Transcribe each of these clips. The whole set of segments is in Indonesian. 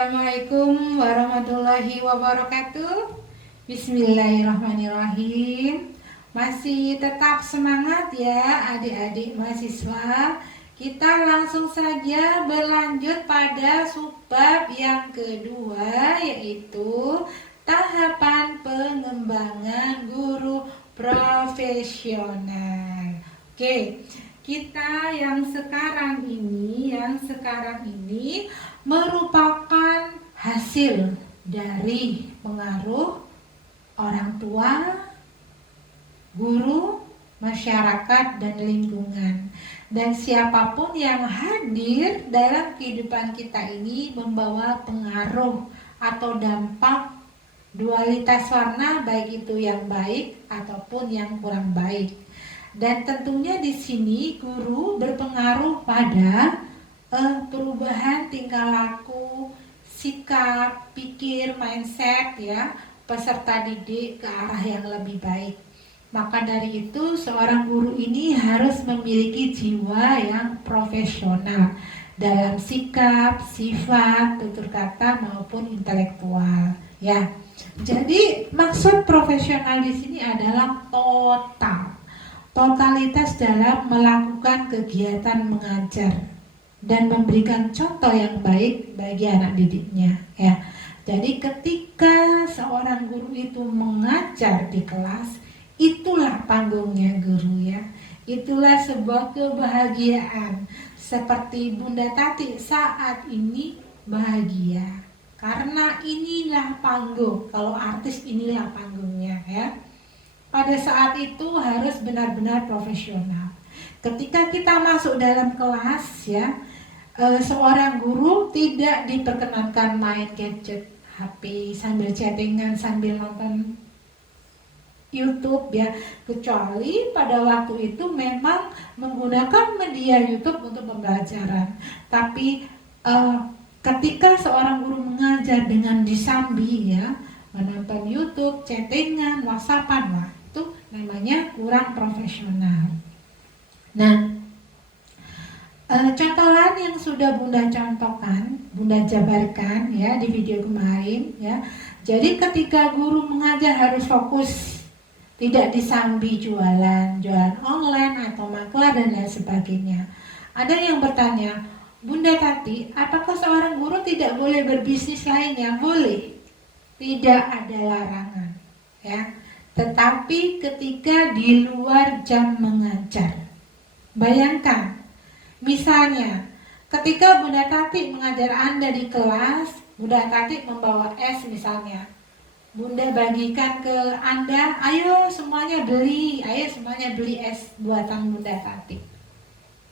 Assalamualaikum warahmatullahi wabarakatuh. Bismillahirrahmanirrahim. Masih tetap semangat ya adik-adik mahasiswa. Kita langsung saja berlanjut pada subbab yang kedua, yaitu tahapan pengembangan guru profesional. Oke, kita yang sekarang ini merupakan hasil dari pengaruh orang tua, guru, masyarakat, dan lingkungan. Dan siapapun yang hadir dalam kehidupan kita ini membawa pengaruh atau dampak dualitas warna, baik itu yang baik ataupun yang kurang baik. Dan tentunya di sini guru berpengaruh pada perubahan tingkah laku, sikap, pikir, mindset ya peserta didik ke arah yang lebih baik. Maka dari itu seorang guru ini harus memiliki jiwa yang profesional dalam sikap, sifat, tutur kata maupun intelektual ya. Jadi maksud profesional di sini adalah totalitas dalam melakukan kegiatan mengajar dan memberikan contoh yang baik bagi anak didiknya ya. Jadi ketika seorang guru itu mengajar di kelas, itulah panggungnya guru ya. Itulah sebuah kebahagiaan. Seperti Bunda Tati saat ini bahagia karena inilah panggung. Kalau artis inilah panggungnya ya. Pada saat itu harus benar-benar profesional. Ketika kita masuk dalam kelas ya, seorang guru tidak diperkenankan main gadget HP sambil chattingan, sambil nonton YouTube ya, kecuali pada waktu itu memang menggunakan media YouTube untuk pembelajaran. Tapi ketika seorang guru mengajar dengan disambi ya, menonton YouTube, chattingan, WhatsAppan, wah itu namanya kurang profesional. Nah, contoh lain yang sudah Bunda contohkan, Bunda jabarkan ya di video kemarin ya. Jadi ketika guru mengajar harus fokus, tidak disambi jualan online atau maklar dan lain sebagainya. Ada yang bertanya, Bunda Tati, apakah seorang guru tidak boleh berbisnis lainnya? Boleh, tidak ada larangan ya. Tetapi ketika di luar jam mengajar, bayangkan, misalnya ketika Bunda Tati mengajar Anda di kelas, Bunda Tati membawa es misalnya, Bunda bagikan ke Anda, ayo semuanya beli es buatan Bunda Tati.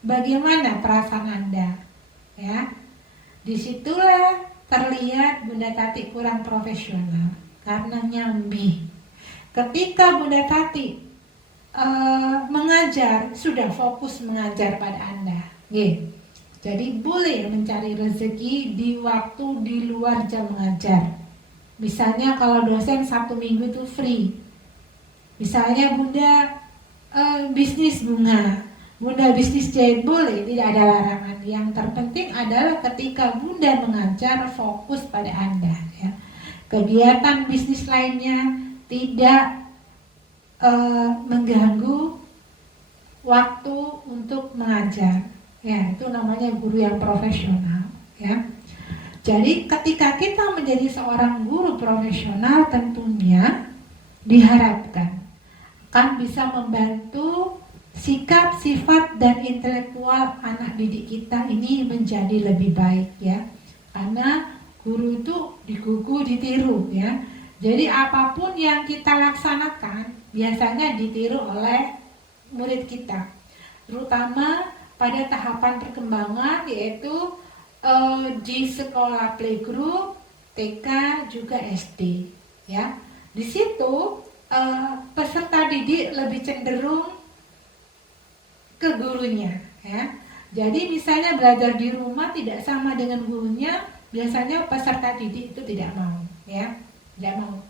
Bagaimana perasaan Anda? Ya, disitulah terlihat Bunda Tati kurang profesional karena nyambi. Ketika Bunda Tati mengajar, sudah fokus mengajar pada Anda. Jadi boleh mencari rezeki di waktu di luar jam mengajar. Misalnya kalau dosen Sabtu Minggu itu free. Misalnya Bunda bisnis bunga, Bunda bisnis jahit, boleh, tidak ada larangan. Yang terpenting adalah ketika Bunda mengajar fokus pada Anda ya. Kegiatan bisnis lainnya tidak mengganggu waktu untuk mengajar ya, itu namanya guru yang profesional ya. Jadi ketika kita menjadi seorang guru profesional, tentunya diharapkan akan bisa membantu sikap, sifat, dan intelektual anak didik kita ini menjadi lebih baik ya. Karena guru itu digugu ditiru ya. Jadi apapun yang kita laksanakan biasanya ditiru oleh murid kita, terutama pada tahapan perkembangan, yaitu di sekolah playgroup, TK, juga SD ya. Di situ peserta didik lebih cenderung ke gurunya ya. Jadi misalnya belajar di rumah tidak sama dengan gurunya, biasanya peserta didik itu tidak mau ya.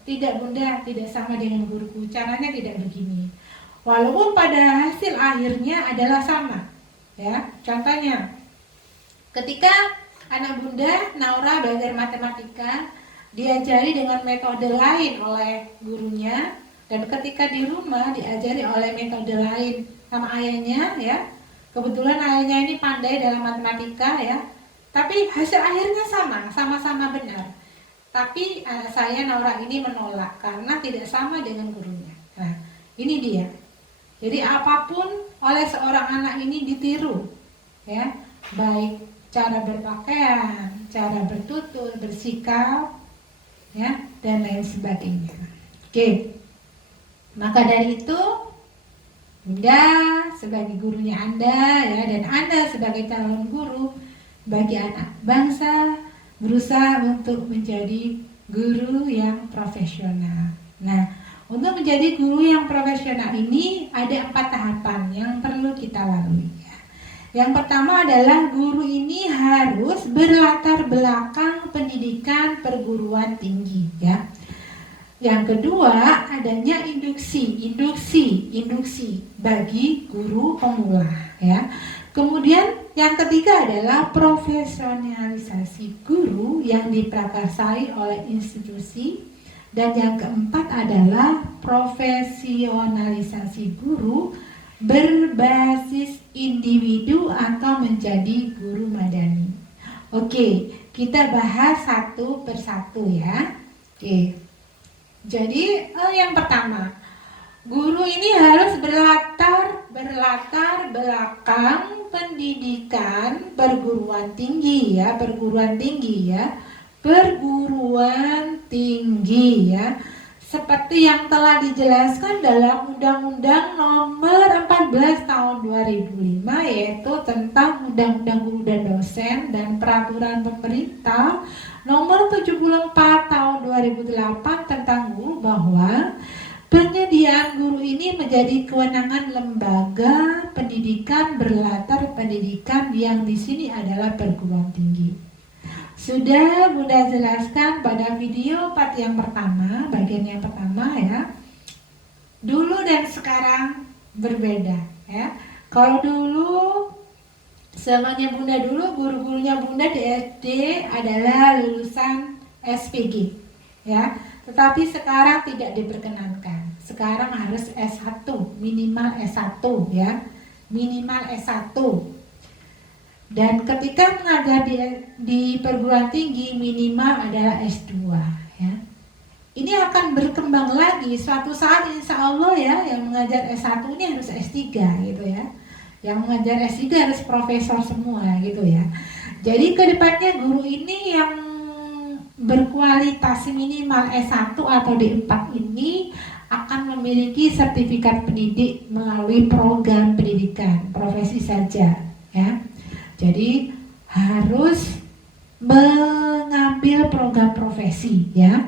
Tidak Bunda, tidak sama dengan guruku, caranya tidak begini. Walaupun pada hasil akhirnya adalah sama ya. Contohnya ketika anak Bunda Naura belajar matematika, diajari dengan metode lain oleh gurunya, dan ketika di rumah diajari oleh metode lain sama ayahnya ya. Kebetulan ayahnya ini pandai dalam matematika ya, tapi hasil akhirnya sama-sama benar. Tapi saya Naura ini menolak karena tidak sama dengan gurunya. Nah, ini dia. Jadi apapun oleh seorang anak ini ditiru, ya, baik cara berpakaian, cara bertutur, bersikap, ya, dan lain sebagainya. Oke, maka dari itu Bunda sebagai gurunya Anda, ya, dan Anda sebagai calon guru bagi anak bangsa berusaha untuk menjadi guru yang profesional. Nah, untuk menjadi guru yang profesional ini ada 4 tahapan yang perlu kita lalui. Yang pertama adalah guru ini harus berlatar belakang pendidikan perguruan tinggi, ya. Yang kedua adanya induksi bagi guru pemula, ya. Kemudian yang ketiga adalah profesionalisasi guru yang diprakarsai oleh institusi. Dan yang keempat adalah profesionalisasi guru berbasis individu atau menjadi guru madani. Oke, kita bahas satu persatu ya. Oke. Jadi yang pertama, guru ini harus berlatar belakang pendidikan perguruan tinggi ya. Perguruan tinggi ya, seperti yang telah dijelaskan dalam Undang-Undang Nomor 14 Tahun 2005, yaitu tentang Undang-Undang Guru dan Dosen, dan Peraturan Pemerintah Nomor 74 Tahun 2008 tentang guru, bahwa penyediaan guru ini menjadi kewenangan lembaga pendidikan berlatar pendidikan yang di sini adalah perguruan tinggi. Sudah Bunda jelaskan pada video part yang pertama, bagian yang pertama ya. Dulu dan sekarang berbeda ya. Kalau dulu zamannya Bunda dulu, guru-gurunya Bunda di SD adalah lulusan SPG ya. Tetapi sekarang tidak diperkenankan. Sekarang harus S1, minimal S1 ya. Minimal S1. Dan ketika mengajar di perguruan tinggi minimal adalah S2 ya. Ini akan berkembang lagi suatu saat insya Allah ya, yang mengajar S1 ini harus S3 gitu ya. Yang mengajar S3 harus profesor semua gitu ya. Jadi kedepannya guru ini yang berkualitas minimal S1 atau D4 ini akan memiliki sertifikat pendidik melalui program pendidikan profesi saja ya. Jadi harus mengambil program profesi ya,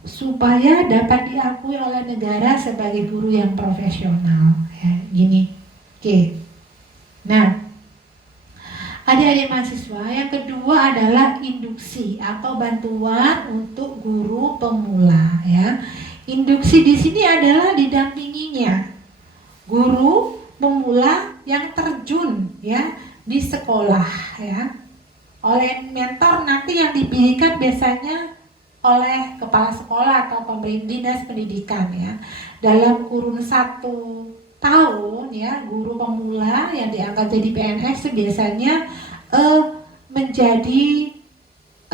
supaya dapat diakui oleh negara sebagai guru yang profesional ya, gini. Oke. Nah, adik-adik mahasiswa, yang kedua adalah induksi atau bantuan untuk guru pemula ya. Induksi di sini adalah didampinginya guru pemula yang terjun ya di sekolah ya, oleh mentor nanti yang dipilihkan biasanya oleh kepala sekolah atau dinas pendidikan ya. Dalam kurun 1 tahun ya, guru pemula yang diangkat jadi PNS biasanya menjadi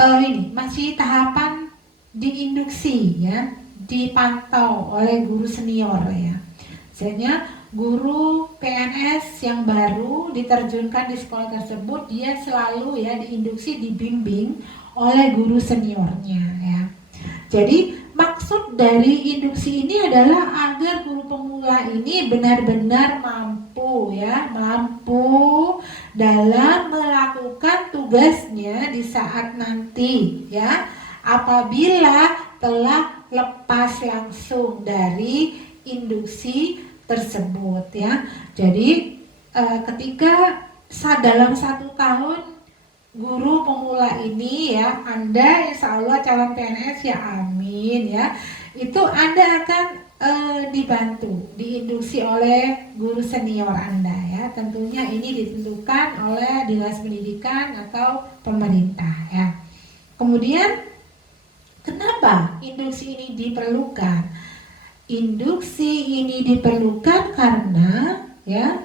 ini masih tahapan diinduksi ya, dipantau oleh guru senior ya. Misalnya guru PNS yang baru diterjunkan di sekolah tersebut, dia selalu ya diinduksi, dibimbing oleh guru seniornya ya. Jadi maksud dari induksi ini adalah agar guru pemula ini benar-benar mampu dalam melakukan tugasnya di saat nanti ya, apabila telah lepas langsung dari induksi tersebut ya. Jadi ketika dalam 1 tahun guru pemula ini ya, Anda insya Allah calon PNS ya, amin ya, itu Anda akan dibantu, diinduksi oleh guru senior Anda ya. ya. Tentunya ini ditentukan oleh Dinas Pendidikan atau pemerintah ya. Kemudian kenapa induksi ini diperlukan? Induksi ini diperlukan karena ya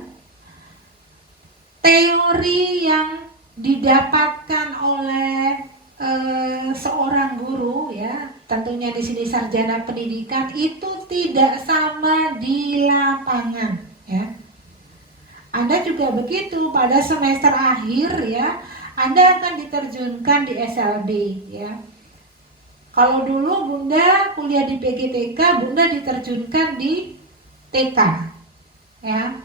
teori yang didapatkan oleh seorang guru ya, tentunya di sini sarjana pendidikan, itu tidak sama di lapangan ya. Anda juga begitu, pada semester akhir ya, Anda akan diterjunkan di SLB ya. Kalau dulu Bunda kuliah di PGTK, Bunda diterjunkan di TK ya.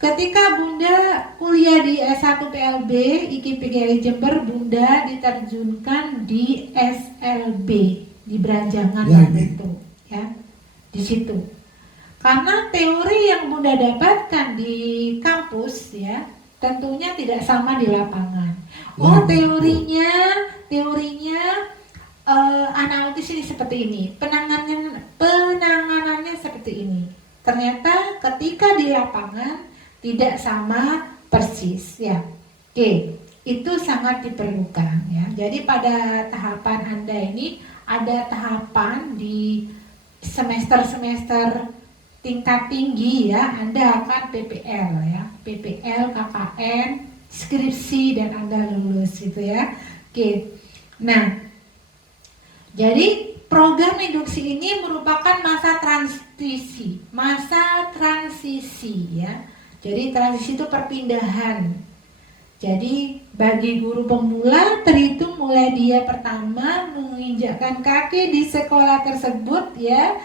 Ketika Bunda kuliah di S1 PLB IKIP PGRI Jember, Bunda diterjunkan di SLB di Beranjangan itu ya, di situ. Karena teori yang Bunda dapatkan di kampus ya, tentunya tidak sama di lapangan. Oh, teorinya anak autis ini seperti ini, penanganannya seperti ini. Ternyata ketika di lapangan tidak sama persis ya. Oke, itu sangat diperlukan ya. Jadi pada tahapan Anda ini ada tahapan di semester-semester tingkat tinggi ya, Anda akan PPL ya, PPL, KKN, skripsi, dan Anda lulus gitu ya. Oke. Nah, jadi program induksi ini merupakan masa transisi ya. Jadi transisi itu perpindahan. Jadi bagi guru pemula terhitung mulai dia pertama menginjakkan kaki di sekolah tersebut ya,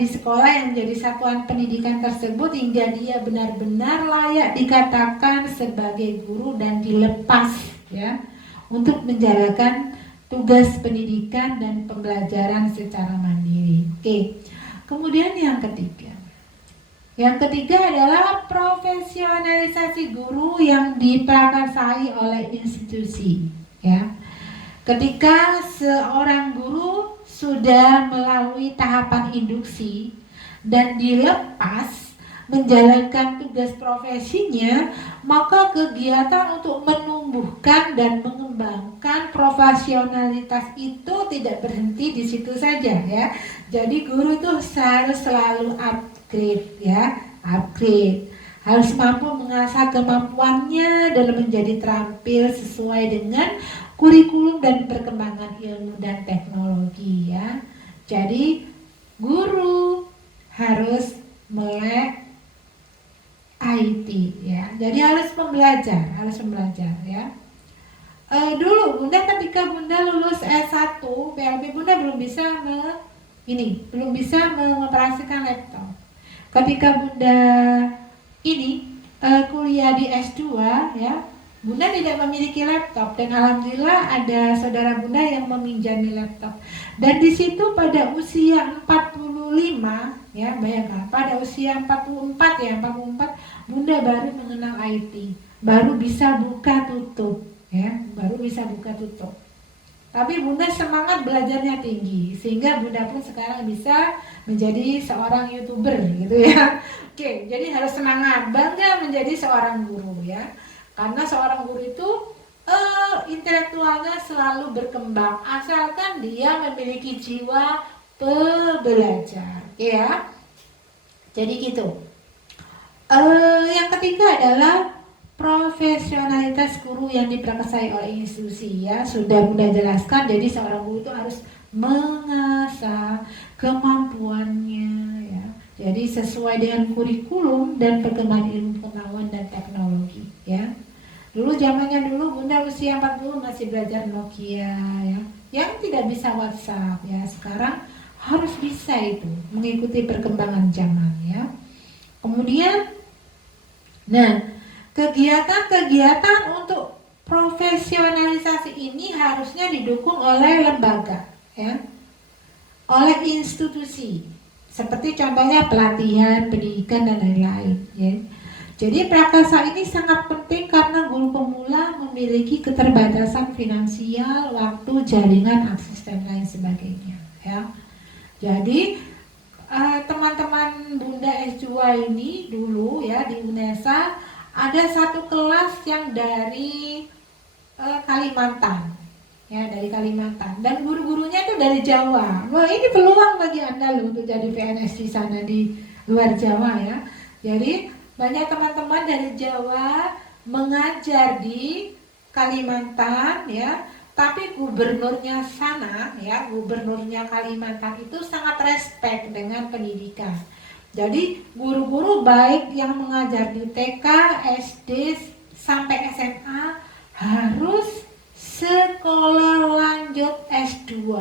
di sekolah yang menjadi satuan pendidikan tersebut, hingga dia benar-benar layak dikatakan sebagai guru dan dilepas ya untuk menjalankan tugas pendidikan dan pembelajaran secara mandiri. Oke. Kemudian yang ketiga adalah profesionalisasi guru yang diprakarsai oleh institusi ya. Ketika seorang guru sudah melalui tahapan induksi dan dilepas menjalankan tugas profesinya, maka kegiatan untuk menumbuhkan dan mengembangkan profesionalitas itu tidak berhenti di situ saja ya. Jadi guru itu harus selalu upgrade ya, harus mampu mengasah kemampuannya dalam menjadi terampil sesuai dengan kurikulum dan perkembangan ilmu dan teknologi ya. Jadi guru harus melek IT ya. Jadi harus belajar ya. Dulu Bunda ketika Bunda lulus S1 PLB, Bunda belum bisa mengoperasikan laptop. Ketika Bunda kuliah di S2 ya, Bunda tidak memiliki laptop, dan alhamdulillah ada saudara Bunda yang meminjami laptop. Dan di situ pada usia 45 ya, bayangkan pada usia 44 Bunda baru mengenal IT, baru bisa buka tutup ya, Tapi Bunda semangat belajarnya tinggi, sehingga Bunda pun sekarang bisa menjadi seorang YouTuber gitu ya. Oke, jadi harus semangat, bangga menjadi seorang guru ya. Karena seorang guru itu intelektualnya selalu berkembang, asalkan dia memiliki jiwa pembelajar ya. Jadi gitu. Yang ketiga adalah profesionalitas guru yang diprakarsai oleh institusi ya, sudah Bunda jelaskan. Jadi seorang guru itu harus mengasah kemampuannya ya, jadi sesuai dengan kurikulum dan perkembangan ilmu pengetahuan dan teknologi ya. Zamannya dulu Bunda usia 40 masih belajar Nokia ya, yang tidak bisa WhatsApp ya. Sekarang harus bisa itu, mengikuti perkembangan zaman ya. Kemudian kegiatan-kegiatan untuk profesionalisasi ini harusnya didukung oleh lembaga ya, oleh institusi, seperti contohnya pelatihan, pendidikan, dan lain-lain ya. Jadi prakarsa ini sangat penting karena guru pemula memiliki keterbatasan finansial, waktu, jaringan, akses, dan lain sebagainya ya. Jadi teman-teman Bunda S2 ini dulu ya di UNESA ada satu kelas yang dari Kalimantan, ya dari Kalimantan, dan guru-gurunya itu dari Jawa. Wah, ini peluang bagi Anda loh untuk jadi PNS di sana di luar Jawa ya. Jadi banyak teman-teman dari Jawa mengajar di Kalimantan ya, tapi gubernurnya sana ya, gubernurnya Kalimantan itu sangat respect dengan pendidikan. Jadi guru-guru baik yang mengajar di TK, SD sampai SMA harus sekolah lanjut S2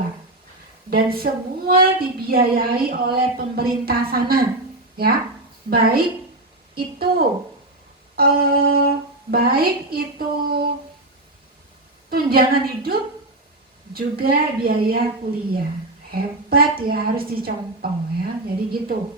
dan semua dibiayai oleh pemerintah sana ya, baik itu tunjangan hidup juga biaya kuliah. Hebat ya, harus dicontoh ya. Jadi gitu.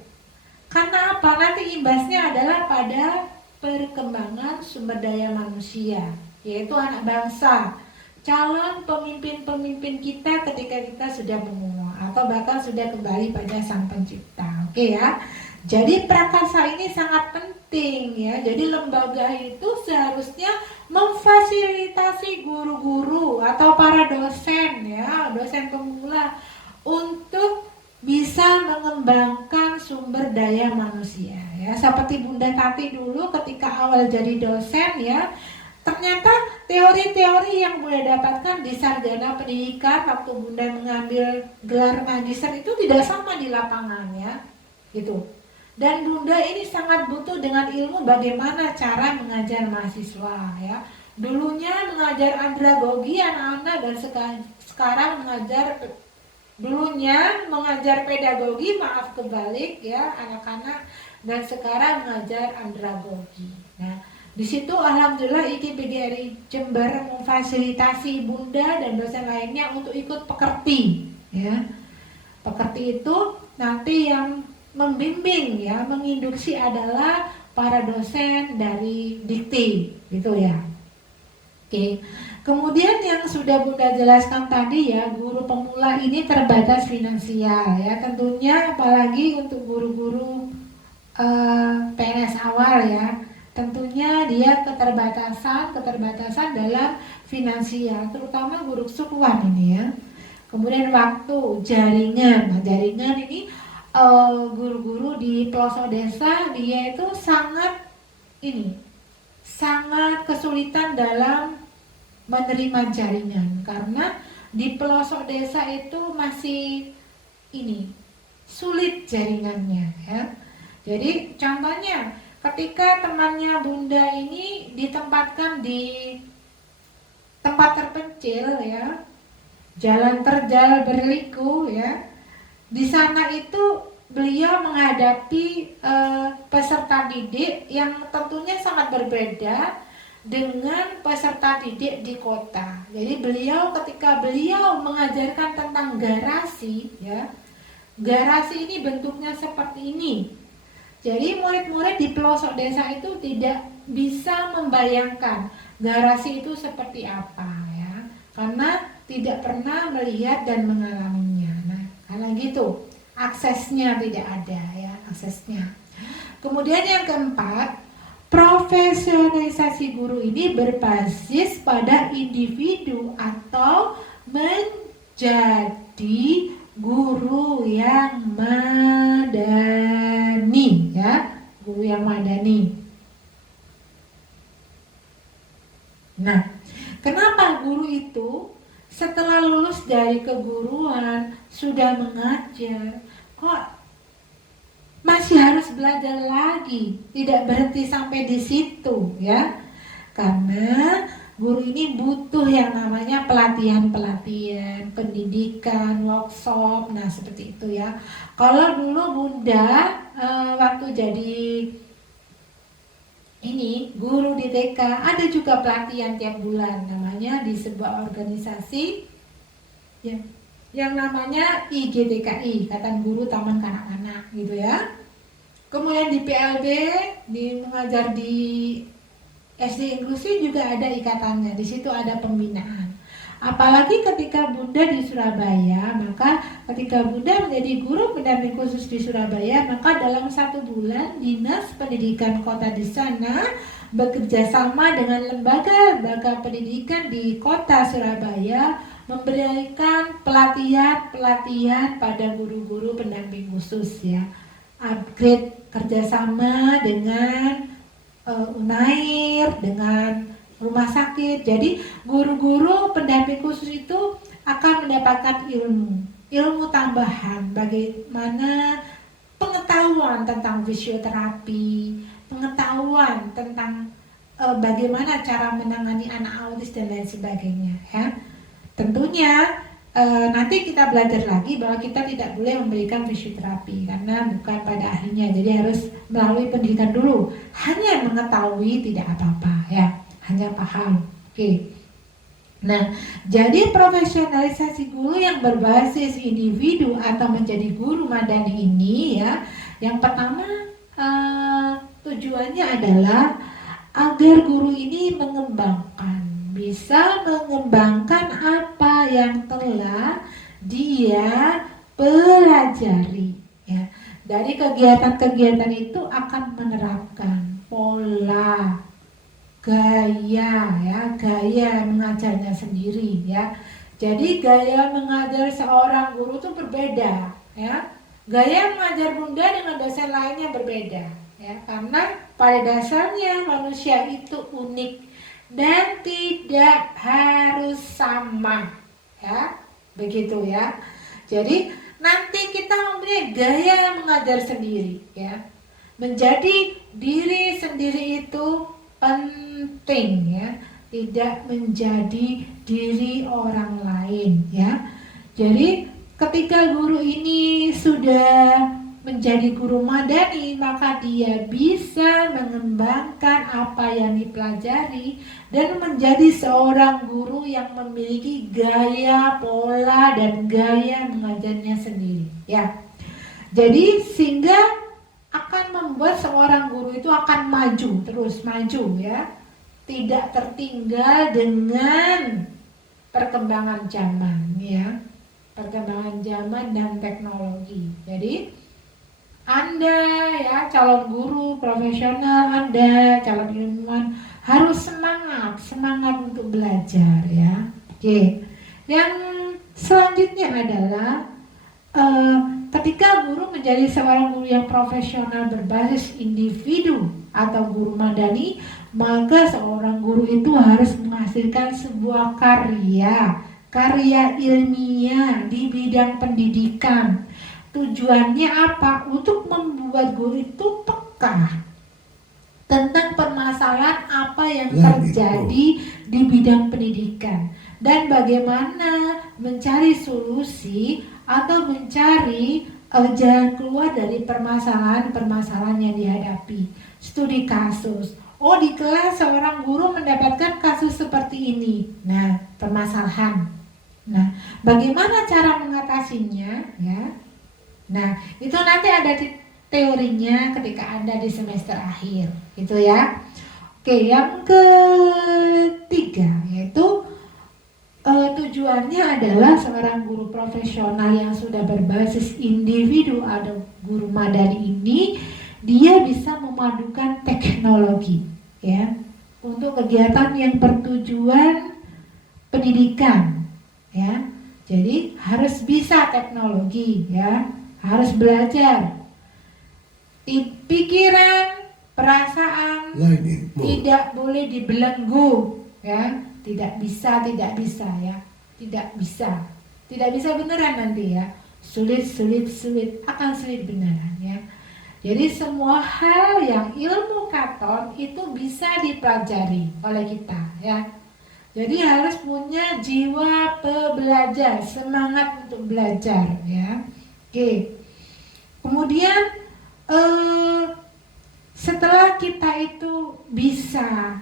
Karena apa? Nanti imbasnya adalah pada perkembangan sumber daya manusia, yaitu anak bangsa, calon pemimpin-pemimpin kita ketika kita sudah menua atau bahkan sudah kembali pada Sang Pencipta. Oke ya. Jadi prakasa ini sangat penting ya. Jadi lembaga itu seharusnya memfasilitasi guru-guru atau para dosen ya, dosen pemula untuk bisa mengembangkan sumber daya manusia ya. Seperti Bunda Tati dulu ketika awal jadi dosen ya, ternyata teori-teori yang Bunda dapatkan di sarjana pendidikan waktu Bunda mengambil gelar magister itu tidak sama di lapangan ya, gitu. Dan Bunda ini sangat butuh dengan ilmu bagaimana cara mengajar mahasiswa ya. Dulunya mengajar andragogi anak-anak dan sekarang dulunya mengajar pedagogi, maaf kebalik ya, anak-anak, dan sekarang mengajar andragogi. Nah, di situ alhamdulillah IKIPGRI Jember memfasilitasi Bunda dan dosen lainnya untuk ikut pekerti ya. Pekerti itu nanti yang membimbing ya, menginduksi adalah para dosen dari dikti gitu ya. Oke. Kemudian yang sudah Bunda jelaskan tadi ya, guru pemula ini terbatas finansial ya, tentunya apalagi untuk guru-guru PNS awal ya, tentunya dia keterbatasan dalam finansial, terutama guru kesukuan ini ya. Kemudian waktu, jaringan. Nah, jaringan ini guru-guru di pelosok desa dia itu sangat kesulitan dalam menerima jaringan karena di pelosok desa itu masih sulit jaringannya ya. Jadi contohnya ketika temannya Bunda ini ditempatkan di tempat terpencil ya, jalan terjal berliku ya, di sana itu beliau menghadapi peserta didik yang tentunya sangat berbeda dengan peserta didik di kota. Jadi ketika beliau mengajarkan tentang garasi ya, garasi ini bentuknya seperti ini. Jadi murid-murid di pelosok desa itu tidak bisa membayangkan garasi itu seperti apa ya, karena tidak pernah melihat dan mengalaminya. Nah, karena gitu aksesnya tidak ada ya, aksesnya. Kemudian yang keempat, profesionalisasi guru ini berbasis pada individu atau menjadi guru yang madani ya, guru yang madani. Nah, kenapa guru itu setelah lulus dari keguruan sudah mengajar kok masih harus belajar lagi, tidak berhenti sampai di situ ya, karena guru ini butuh yang namanya pelatihan, pendidikan, workshop, nah seperti itu ya. Kalau dulu Bunda waktu jadi guru di TK ada juga pelatihan tiap bulan, namanya di sebuah organisasi ya, yang namanya IGTKI, Ikatan Guru Taman Kanak-kanak gitu ya. Kemudian di PLB, mengajar di SD inklusi juga ada ikatannya, di situ ada pembinaan. Apalagi ketika Bunda di Surabaya, maka ketika Bunda menjadi guru pendamping khusus di Surabaya, maka dalam 1 bulan Dinas Pendidikan Kota di sana bekerja sama dengan lembaga pendidikan di Kota Surabaya memberikan pelatihan pada guru-guru pendamping khusus ya, upgrade kerjasama dengan Unair, dengan rumah sakit. Jadi guru-guru pendamping khusus itu akan mendapatkan ilmu tambahan, bagaimana pengetahuan tentang fisioterapi, pengetahuan tentang bagaimana cara menangani anak autis dan lain sebagainya ya. Tentunya nanti kita belajar lagi bahwa kita tidak boleh memberikan fisioterapi karena bukan pada ahlinya, jadi harus melalui pendidikan dulu. Hanya mengetahui tidak apa-apa ya, hanya paham. Oke. Nah, jadi profesionalisasi guru yang berbasis individu atau menjadi guru madani ini ya, yang pertama tujuannya adalah agar guru ini bisa mengembangkan apa yang telah dia pelajari ya. Dari kegiatan-kegiatan itu akan menerapkan pola, gaya mengajarnya sendiri ya. Jadi gaya mengajar seorang guru itu berbeda ya. Gaya mengajar Bunda dengan dosen lainnya berbeda ya, karena pada dasarnya manusia itu unik dan tidak harus sama ya, begitu ya. Jadi nanti kita mempunyai gaya mengajar sendiri ya. Menjadi diri sendiri itu penting ya, tidak menjadi diri orang lain ya. Jadi ketika guru ini sudah menjadi guru madani, maka dia bisa mengembangkan apa yang dipelajari dan menjadi seorang guru yang memiliki gaya, pola, dan gaya mengajarnya sendiri ya. Jadi sehingga akan membuat seorang guru itu akan terus maju ya, tidak tertinggal dengan perkembangan zaman ya, perkembangan zaman dan teknologi. Jadi Anda ya, calon guru profesional, Anda calon ilmuwan harus semangat untuk belajar ya. Oke. Yang selanjutnya adalah ketika guru menjadi seorang guru yang profesional berbasis individu atau guru madani, maka seorang guru itu harus menghasilkan sebuah karya ilmiah di bidang pendidikan. Tujuannya apa? Untuk membuat guru itu peka tentang permasalahan apa yang terjadi di bidang pendidikan dan bagaimana mencari solusi atau mencari jalan keluar dari permasalahan yang dihadapi. Studi kasus. Oh, di kelas seorang guru mendapatkan kasus seperti ini. Nah, permasalahan. Nah, bagaimana cara mengatasinya ya? Nah, itu nanti ada di teorinya ketika Anda di semester akhir, gitu ya. Oke, yang ketiga yaitu tujuannya adalah seorang guru profesional yang sudah berbasis individu atau guru madani ini, dia bisa memadukan teknologi ya untuk kegiatan yang bertujuan pendidikan ya. Jadi harus bisa teknologi ya. Harus belajar. Pikiran, perasaan tidak boleh dibelenggu ya. Tidak bisa ya. Tidak bisa beneran nanti ya. Sulit akan sulit beneran ya. Jadi semua hal yang ilmu katon itu bisa dipelajari oleh kita ya. Jadi harus punya jiwa pebelajar, semangat untuk belajar ya. Oke, kemudian setelah kita itu bisa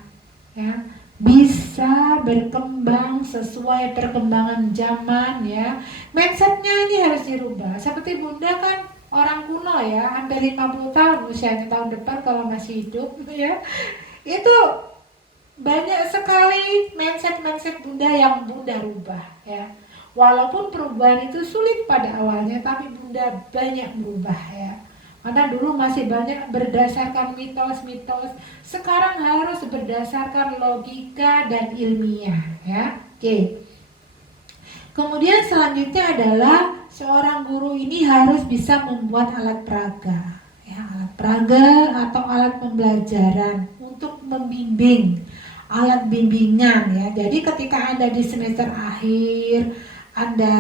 berkembang sesuai perkembangan zaman ya, mindsetnya ini harus dirubah. Seperti Bunda kan orang kuno ya, hampir 50 tahun usianya tahun depan kalau masih hidup ya, itu banyak sekali mindset Bunda yang Bunda rubah ya. Walaupun perubahan itu sulit pada awalnya, tapi Bunda banyak merubah ya. Karena dulu masih banyak berdasarkan mitos-mitos, sekarang harus berdasarkan logika dan ilmiah ya. Oke. Kemudian selanjutnya adalah seorang guru ini harus bisa membuat alat peraga ya, alat peraga atau alat pembelajaran untuk membimbing, alat bimbingan ya. Jadi ketika Anda di semester akhir, Anda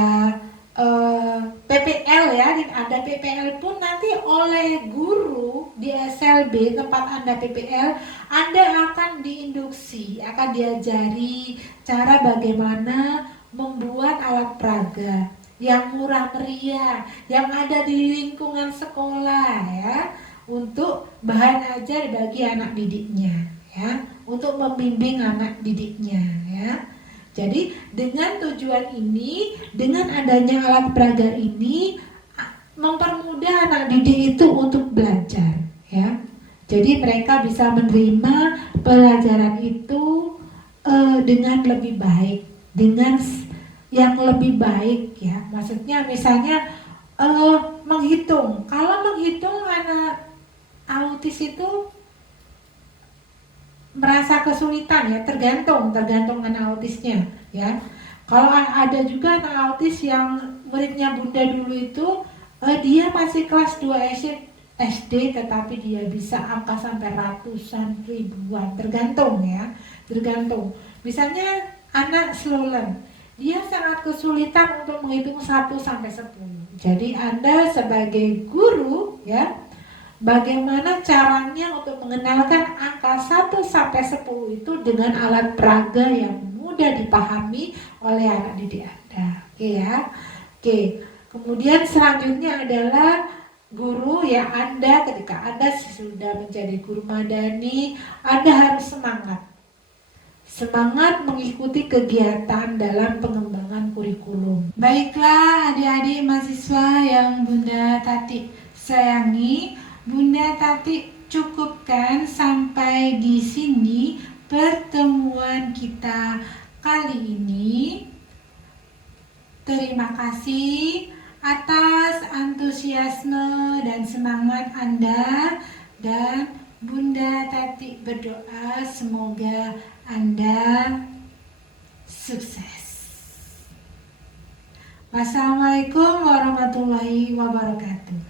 PPL ya, ada PPL pun nanti oleh guru di SLB tempat Anda PPL, Anda akan diinduksi, akan diajari cara bagaimana membuat alat peraga yang murah meriah, yang ada di lingkungan sekolah ya, untuk bahan ajar bagi anak didiknya ya, untuk membimbing anak didiknya ya. Jadi dengan tujuan ini, dengan adanya alat peraga ini mempermudah anak didik itu untuk belajar ya. Jadi mereka bisa menerima pelajaran itu dengan lebih baik, dengan yang lebih baik ya. Maksudnya misalnya menghitung. Kalau menghitung anak autis itu merasa kesulitan ya, tergantung anak autisnya ya. Kalau ada juga anak autis yang muridnya Bunda dulu itu dia masih kelas 2 SD tetapi dia bisa angka sampai ratusan ribuan, tergantung ya, tergantung. Misalnya anak slow learn, dia sangat kesulitan untuk menghitung 1 sampai 10. Jadi Anda sebagai guru ya, bagaimana caranya untuk mengenalkan angka 1 sampai 10 itu dengan alat peraga yang mudah dipahami oleh anak didik Anda. Oke ya. Oke. Kemudian selanjutnya adalah guru ya, Anda ketika Anda sudah menjadi guru madani, Anda harus semangat mengikuti kegiatan dalam pengembangan kurikulum. Baiklah adik-adik mahasiswa yang Bunda Tati sayangi, Bunda Tati cukupkan sampai di sini pertemuan kita kali ini. Terima kasih atas antusiasme dan semangat Anda, dan Bunda Tati berdoa semoga Anda sukses. Wassalamualaikum warahmatullahi wabarakatuh.